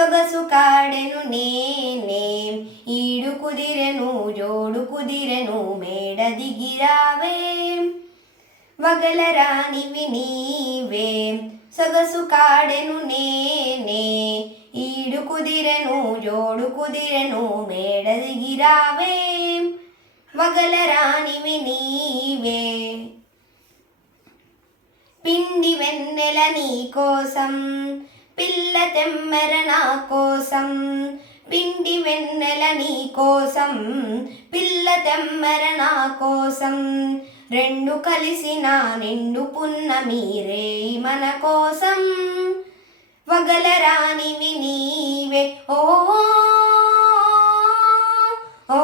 సొగసు కాడెను నేనే ఈడు కుదిరెను జోడు కుదిరెను మేడ దిగిరావే వగలరానివి నీవే సొగసు కాడెను నేనే ఈడు కుదిరెను జోడు కుదిరెను మేడ దిగిరావే వగలరానివి నీవే పిండి వెన్నెల నీ కోసం పిల్ల తెమ్మెర నా కోసం పిండి వెన్నెల నీ కోసం పిల్ల తెమ్మెర నా కోసం రెండు కలిసిన నిండు పున్నమి రేయి మన కోసం వగలరానివి నీవే ఓ ఓ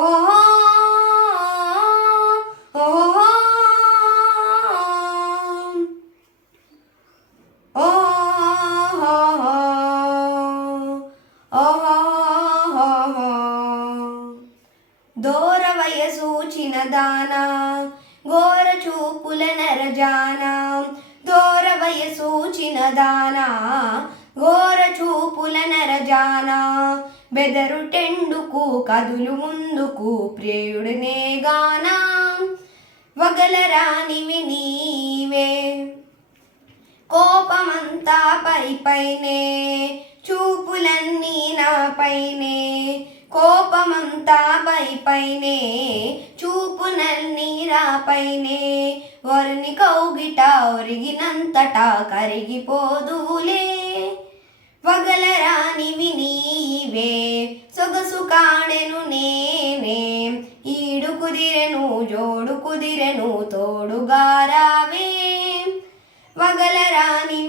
దూర వయసు చిన్నదానా ఘోర చూపుల నరజానా దూర వయసు చిన్నదానా ఘోర చూపుల నరజానా బెదరు టెండుకు కదులు ముందుకు ప్రియుడినే గానా వగలరానివి నీవే కోపమంతా పైనే చూపులన్నీ నాపైనే కోపమంతా పైనే చూపునన్నీ రాపైనే వరుని కౌగిట ఒరిగినంతటా కరిగిపోదులే వగలరానివి నీవే సొగసు కాడెను నేనే ఈడు కుదిరెను జోడు కుదిరెను తోడుగారావే వగలరాని